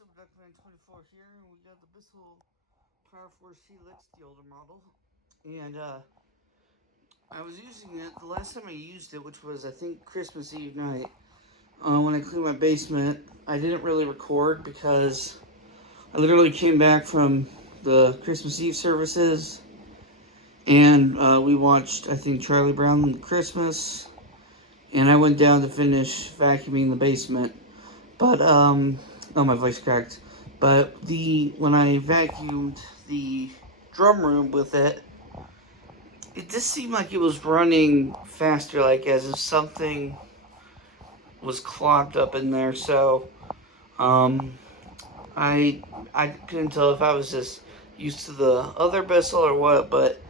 Bissell Duckman 24 here, and we got the Bissell Powerforce Helix, the older model. And I was using it the last time I used it, which was I think Christmas Eve night. When I cleaned my basement, I didn't really record because I literally came back from the Christmas Eve services, and we watched I think Charlie Brown Christmas, and I went down to finish vacuuming the basement. But oh, my voice cracked. But when I vacuumed the drum room with it, it just seemed like it was running faster, like as if something was clogged up in there. So um, I I couldn't tell if I was just used to the other Bissell or what, but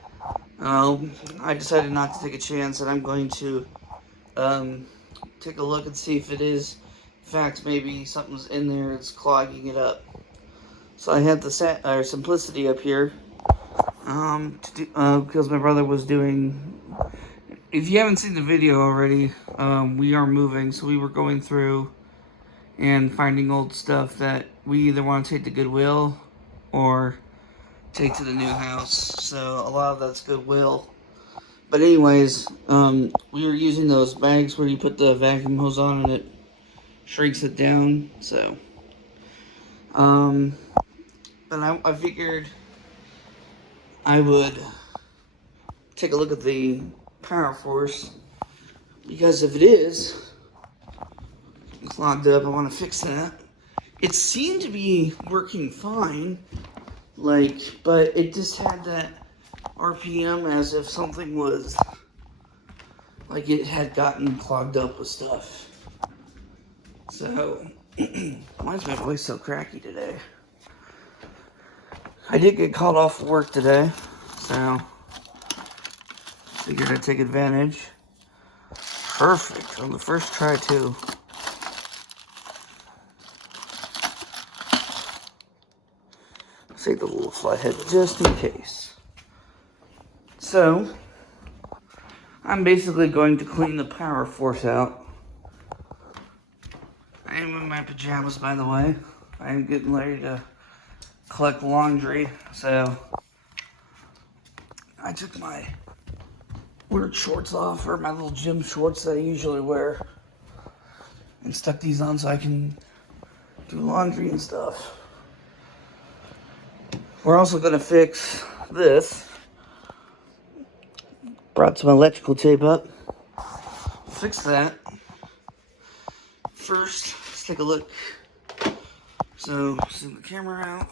I decided not to take a chance, and I'm going to um, take a look and see if it is, in fact, maybe something's in there that's clogging it up. So I have the simplicity up here, because my brother was doing. If you haven't seen the video already, we are moving, so we were going through and finding old stuff that we either want to take to Goodwill or take to the new house. So a lot of that's Goodwill. But anyways, we were using those bags where you put the vacuum hose on and it shrinks it down. So, but I figured I would take a look at the Powerforce, because if it is clogged up, I want to fix that. It seemed to be working fine, but it just had that RPM as if something was, like it had gotten clogged up with stuff. So, why is my voice so cracky today? I did get called off work today, so figured I'd take advantage. Perfect on the first try too. Save the little flathead just in case. So, I'm basically going to clean the Powerforce out. I am in my pajamas, by the way. I am getting ready to collect laundry, so I took my work shorts off, or my little gym shorts that I usually wear, and stuck these on so I can do laundry and stuff. We're also going to fix this. Brought some electrical tape up. Fix that. First, let's take a look. So, zoom the camera out.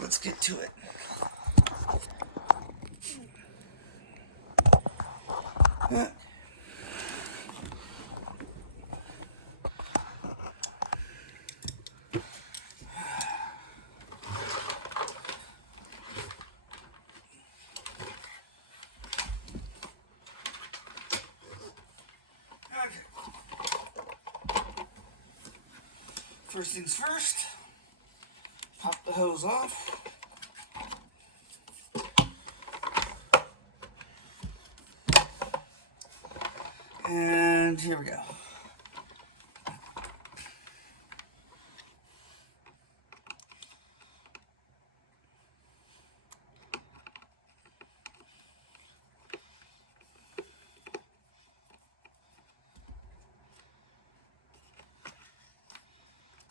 Let's get to it. Okay. First things first, pop the hose off. And here we go.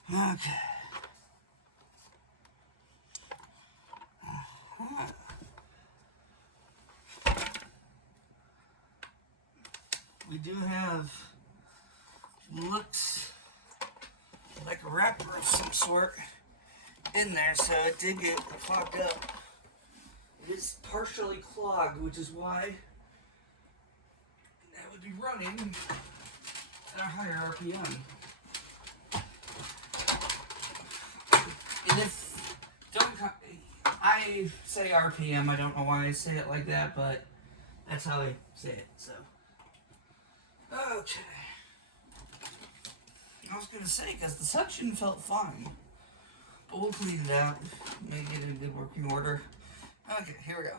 Okay. We do have, looks like a wrapper of some sort in there, so it did get clogged up. It is partially clogged, which is why that would be running at a higher RPM. And if, I say RPM, I don't know why I say it like that, but that's how I say it, so. Okay. I was going to say, because the suction felt fine, but we'll clean it out, make it in good working order. Okay, here we go.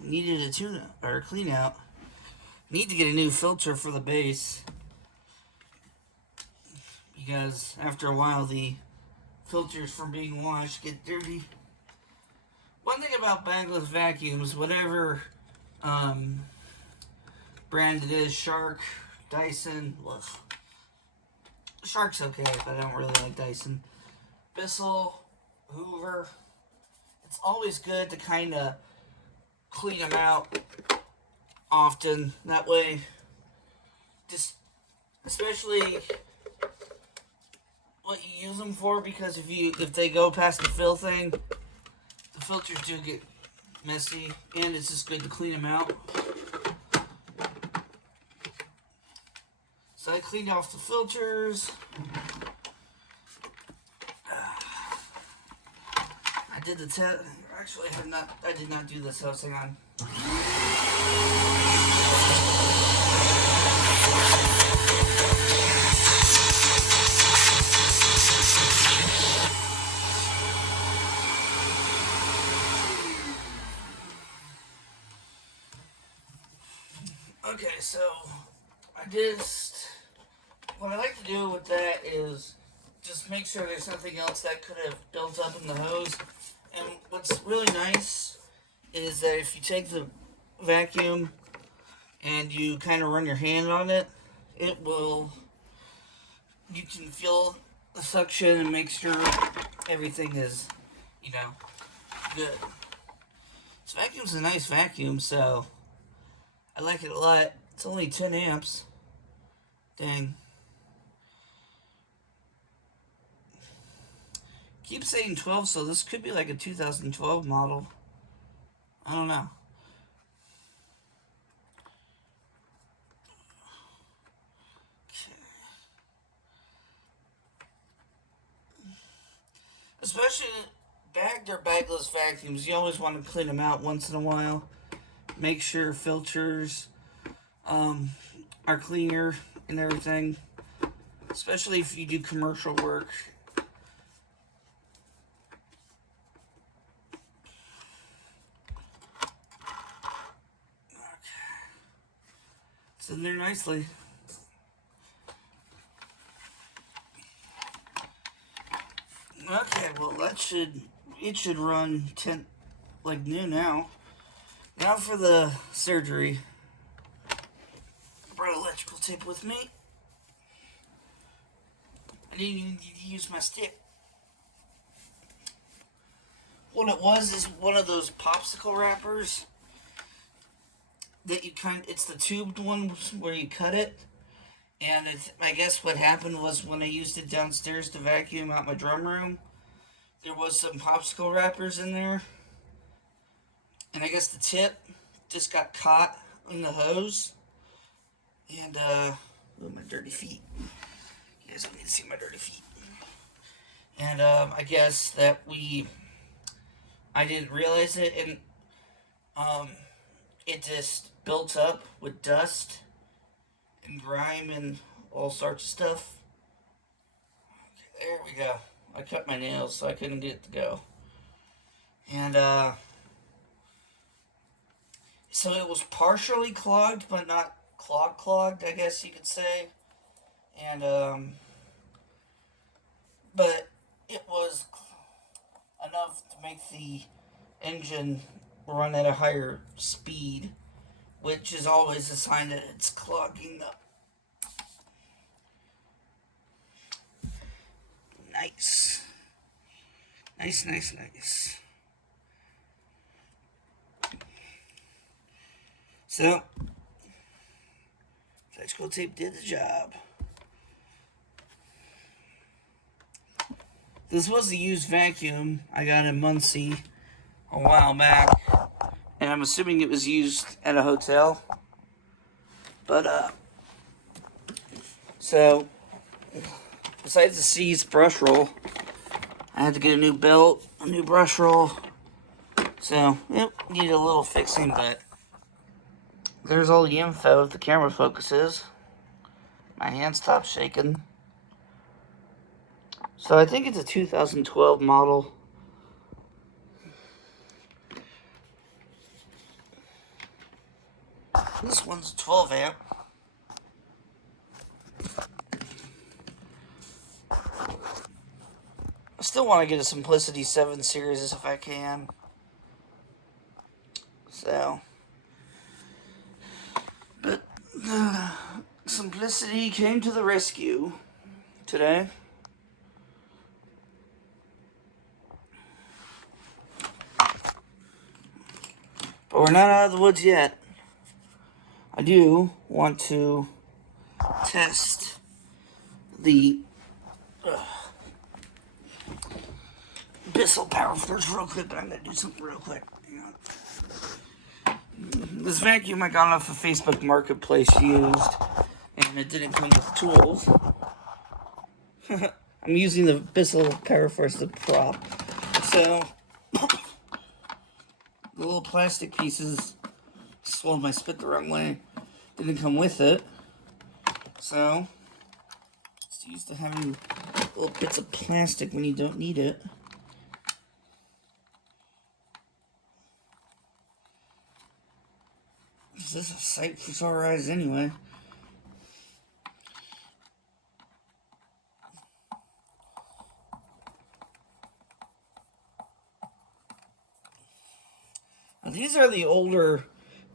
needed a tune or a clean out. Need to get a new filter for the base, because after a while the filters from being washed get dirty. One thing about bagless vacuums, whatever brand it is, Shark, Dyson, ugh. Shark's okay, but I don't really like Dyson. Bissell, Hoover, it's always good to kind of clean them out often. That way, just especially what you use them for, because if they go past the fill thing, the filters do get messy, and it's just good to clean them out. So I cleaned off the filters. I did the test. Actually, I did not do this. Hang on. Okay, so what I like to do with that is just make sure there's nothing else that could have built up in the hose. And what's really nice is that if you take the vacuum and you kind of run your hand on it, you can feel the suction and make sure everything is, good. This vacuum's a nice vacuum, so I like it a lot. It's only 10 amps. Dang. Keep saying 12, so this could be like a 2012 model. I don't know. Okay. Especially bagged or bagless vacuums, you always want to clean them out once in a while. Make sure filters are cleaner and everything. Especially if you do commercial work. It's in there nicely. Okay, well it should run 10 like new now. Now for the surgery. I brought electrical tape with me. I didn't even need to use my stick. What it was is one of those popsicle wrappers that it's the tubed one where you cut it. And I guess what happened was when I used it downstairs to vacuum out my drum room, there was some popsicle wrappers in there. And I guess the tip just got caught in the hose. And, my dirty feet. You guys don't need to see my dirty feet. And, I guess that I didn't realize it, and, it just built up with dust and grime and all sorts of stuff. Okay, there we go. I cut my nails, so I couldn't get it to go. And, so it was partially clogged, but not clogged, I guess you could say. And, but it was enough to make the engine run at a higher speed, which is always a sign that it's clogging up. Nice. Nice. So, electrical tape did the job. This was a used vacuum I got in Muncie a while back, and I'm assuming it was used at a hotel. But, so, besides the seized brush roll, I had to get a new belt, a new brush roll. So, it needed a little fixing, but there's all the info if the camera focuses. My hand stopped shaking. So I think it's a 2012 model. This one's 12 amp. I still want to get a Simplicity 7 series if I can. So, but Simplicity came to the rescue today. But we're not out of the woods yet. I do want to test the Bissell Powerforce real quick, but I'm going to do something real quick. Hang on. This vacuum I got off of Facebook Marketplace used, and it didn't come with tools. I'm using the Bissell Powerforce as a prop. So, the little plastic pieces swallowed my spit the wrong way. Didn't come with it. So, it's used to having little bits of plastic when you don't need it. This is a sight for sore eyes anyway. Now, these are the older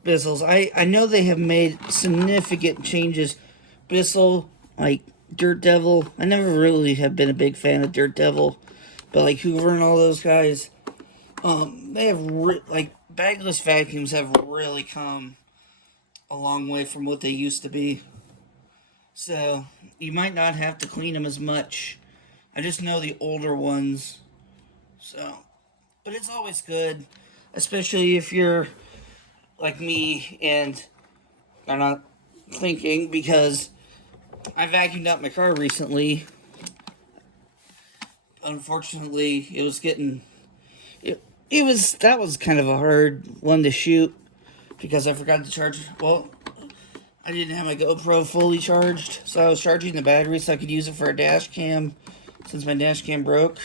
Bissells. I know they have made significant changes. Bissell, like Dirt Devil. I never really have been a big fan of Dirt Devil, but like Hoover and all those guys, they have like bagless vacuums have really come a long way from what they used to be. So you might not have to clean them as much. I just know the older ones. So, but it's always good, especially if you're like me and are not thinking, because I vacuumed out my car recently. Unfortunately, it was getting that was kind of a hard one to shoot because I forgot to charge. Well, I didn't have my GoPro fully charged, so I was charging the battery so I could use it for a dash cam since my dash cam broke.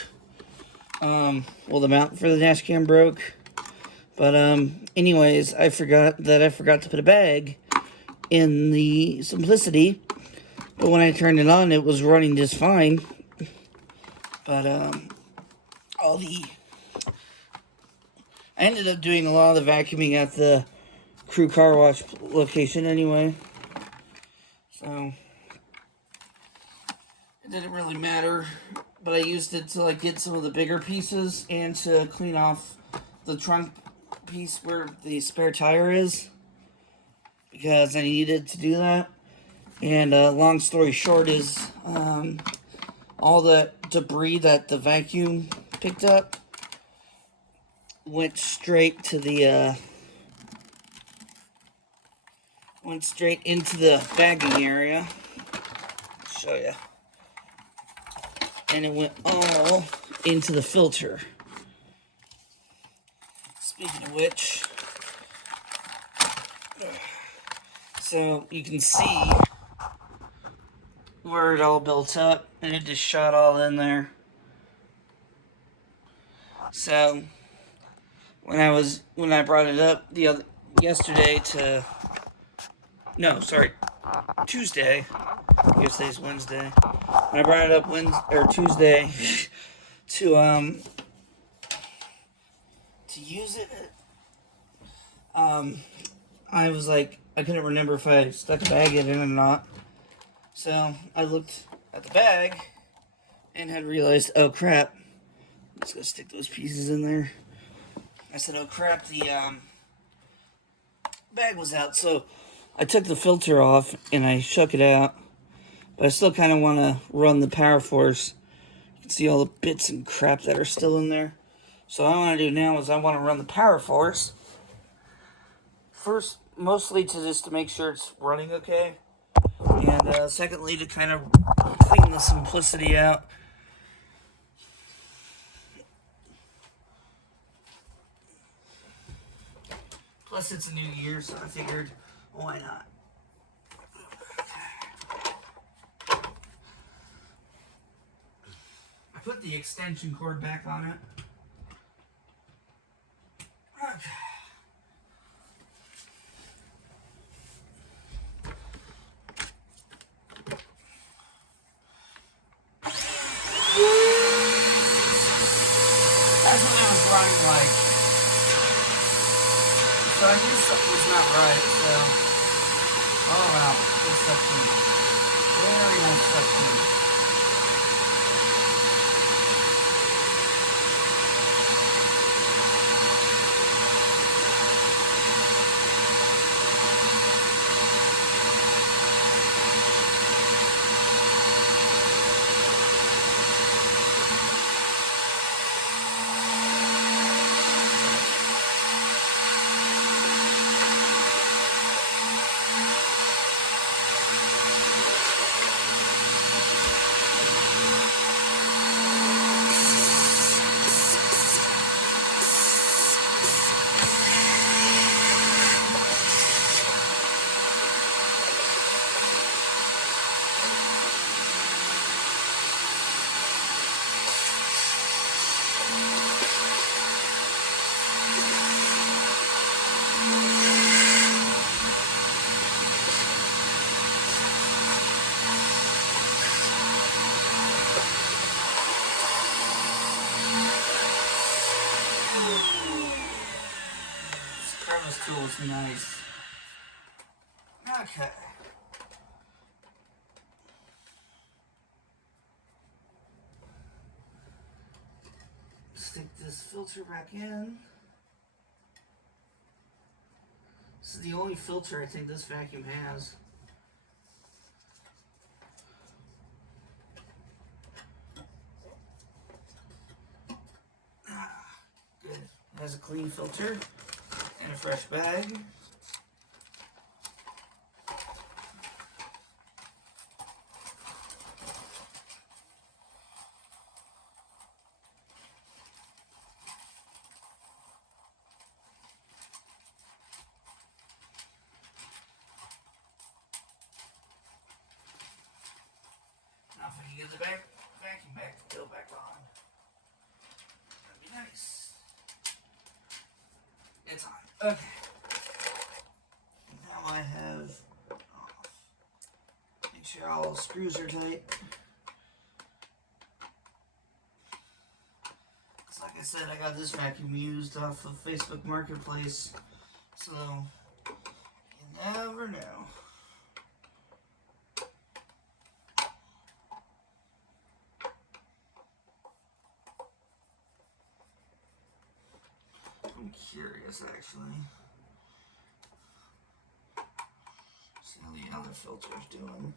Well, the mount for the dash cam broke. But anyways, I forgot to put a bag in the Simplicity. But when I turned it on, it was running just fine. But I ended up doing a lot of the vacuuming at the crew car wash location anyway. So it didn't really matter. But I used it to like get some of the bigger pieces and to clean off the trunk piece where the spare tire is, because I needed to do that. And long story short is all the debris that the vacuum picked up went straight into the bagging area. I'll show you. And it went all into the filter. Speaking of which, so you can see where it all built up, and it just shot all in there. So when I brought it up Tuesday. Yesterday's Wednesday. When I brought it up Tuesday to use it, I was like, I couldn't remember if I stuck a bag in it or not. So I looked at the bag and had realized, oh crap, let's go stick those pieces in there. I said, oh crap, the bag was out. So I took the filter off and I shook it out. But I still kind of want to run the Powerforce. You can see all the bits and crap that are still in there. So what I want to do now is I want to run the Powerforce. First, mostly just to make sure it's running okay. And secondly, to kind of clean the Simplicity out. Plus, it's a new year, so I figured, why not? I put the extension cord back on it. Okay. not right, so. Oh wow, good suction. Very nice suction. This tool is nice. Okay. Stick this filter back in. This is the only filter I think this vacuum has. Good. It has a clean filter and a fresh bag. Now if I can get the vacuum back to go back on, that'd be nice. It's on. Okay. Now I have off. Make sure all screws are tight. Like I said, I got this vacuum used off of Facebook Marketplace, so you never know. I'm curious, actually. See how the other filter's doing.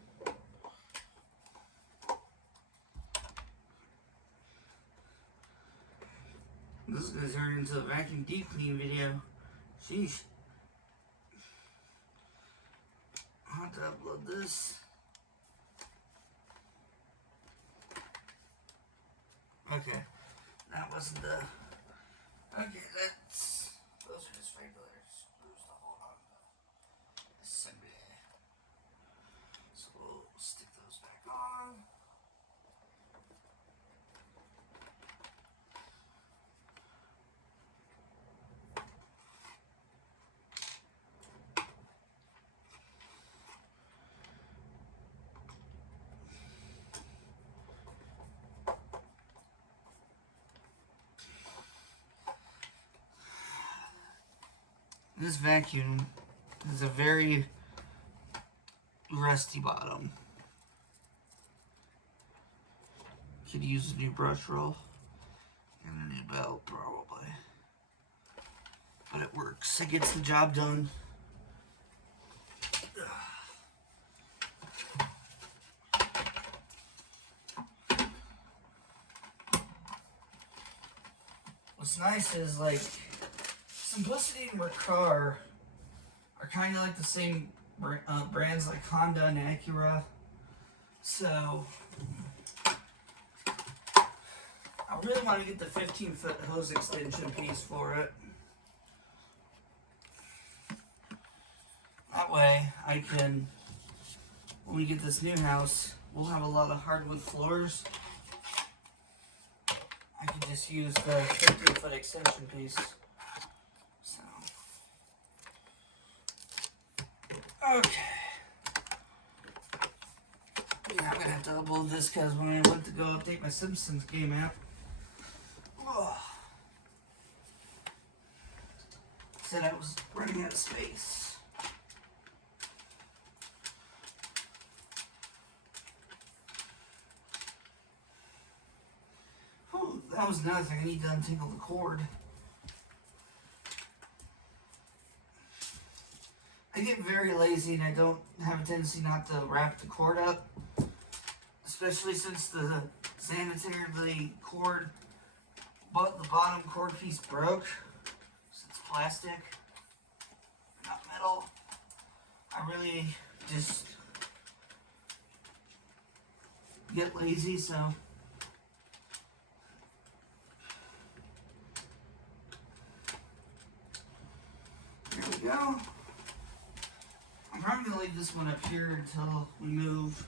This is going to turn into a vacuum deep clean video. Sheesh. I'll have to upload this. Okay. That wasn't the... Okay, that's... Those are just regular screws to hold on to the assembly. So we'll stick those back on. This vacuum has a very rusty bottom. Could use a new brush roll and a new belt probably. But it works. It gets the job done. What's nice is like Simplicity and Riccar are kind of like the same brands like Honda and Acura. So I really want to get the 15-foot hose extension piece for it. That way I can, when we get this new house, we'll have a lot of hardwood floors. I can just use the 15-foot extension piece. So, okay. Yeah, I'm gonna have to upload this because when I went to go update my Simpsons game app, said I was running out of space. that was another thing. I need to untangle the cord. I get very lazy and I don't have a tendency not to wrap the cord up. Especially since the sanitary cord, but the bottom cord piece broke. So it's plastic, not metal. I really just get lazy, so. There we go. I'm probably going to leave this one up here until we move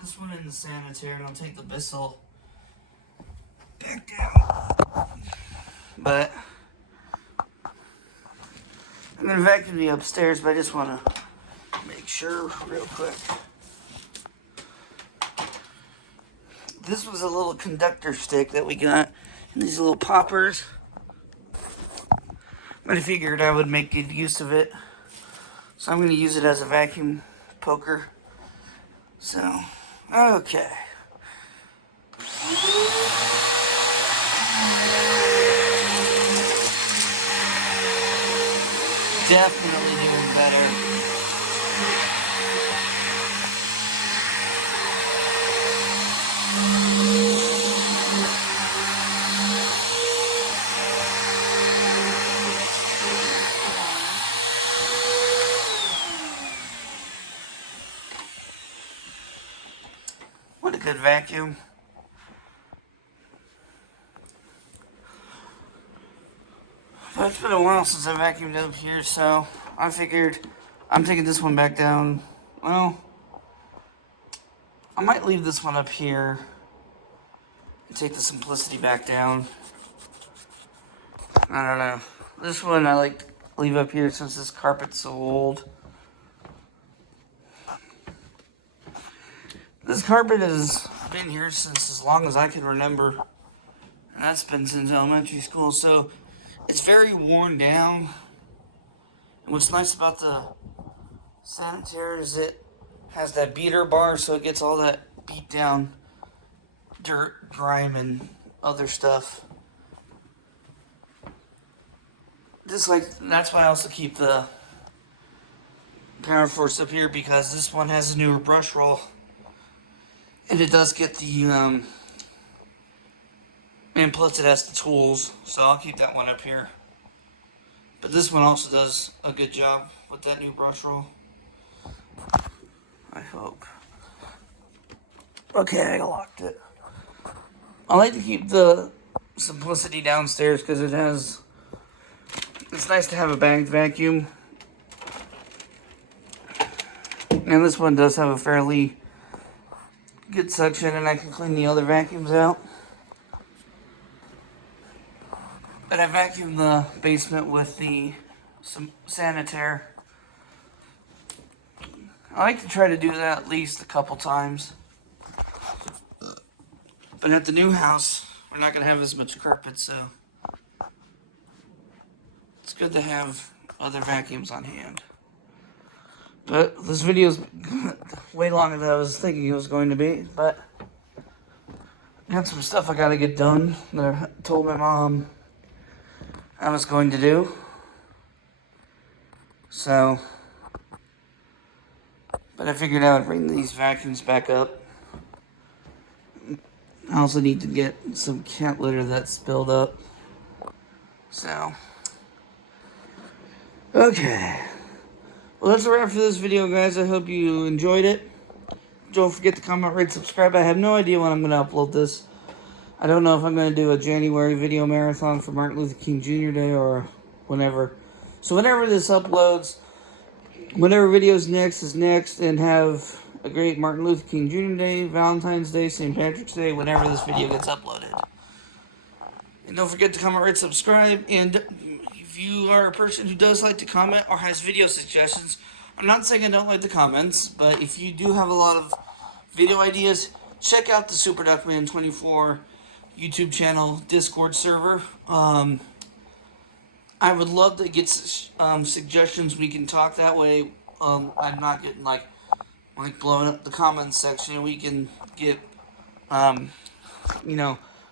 this one in the sanitary, and I'll take the Bissell back down. But I'm going to vacuum the upstairs, but I just want to make sure real quick. This was a little conductor stick that we got, and these little poppers. But I figured I would make good use of it. So I'm going to use it as a vacuum poker. So, okay. Definitely doing better. What a good vacuum. But it's been a while since I vacuumed up here, so I figured I'm taking this one back down. Well, I might leave this one up here and take the Simplicity back down. I don't know. This one I like to leave up here since this carpet's so old. This carpet has been here since as long as I can remember. And that's been since elementary school, so it's very worn down. And what's nice about the sanitary is it has that beater bar, so it gets all that beat down dirt, grime, and other stuff. That's why I also keep the Powerforce up here, because this one has a newer brush roll. And it does get the, and plus it has the tools, so I'll keep that one up here. But this one also does a good job with that new brush roll. I hope. Okay, I locked it. I like to keep the Simplicity downstairs because it's nice to have a bagged vacuum. And this one does have a fairly good suction, and I can clean the other vacuums out. But I vacuumed the basement with some sanitaire. I like to try to do that at least a couple times. But at the new house, we're not going to have as much carpet, so it's good to have other vacuums on hand. But this video's way longer than I was thinking it was going to be. But I got some stuff I got to get done that I told my mom I was going to do. So, but I figured I would bring these vacuums back up. I also need to get some cat litter that's spilled up. So, okay. Well, that's a wrap for this video, guys. I hope you enjoyed it. Don't forget to comment, rate, subscribe. I have no idea when I'm going to upload this. I don't know if I'm going to do a January video marathon for Martin Luther King Jr. Day or whenever. So whenever this uploads, whatever video's next is next, and have a great Martin Luther King Jr. Day, Valentine's Day, St. Patrick's Day, whenever this video gets uploaded. And don't forget to comment, rate, subscribe, and if you are a person who does like to comment or has video suggestions, I'm not saying I don't like the comments, but if you do have a lot of video ideas, check out the Super Duckman 24 YouTube channel Discord server. I would love to get suggestions. We can talk that way. I'm not getting like blowing up the comments section. We can get,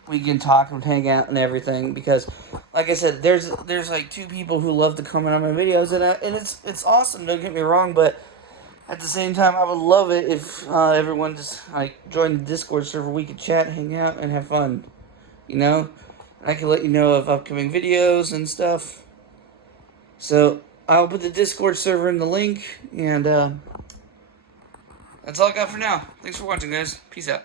we can talk and hang out and everything. Because, like I said, there's like 2 people who love to comment on my videos, and it's awesome. Don't get me wrong, but at the same time, I would love it if everyone just like joined the Discord server. We could chat, hang out, and have fun. You know, and I can let you know of upcoming videos and stuff. So I'll put the Discord server in the link, and that's all I got for now. Thanks for watching, guys. Peace out.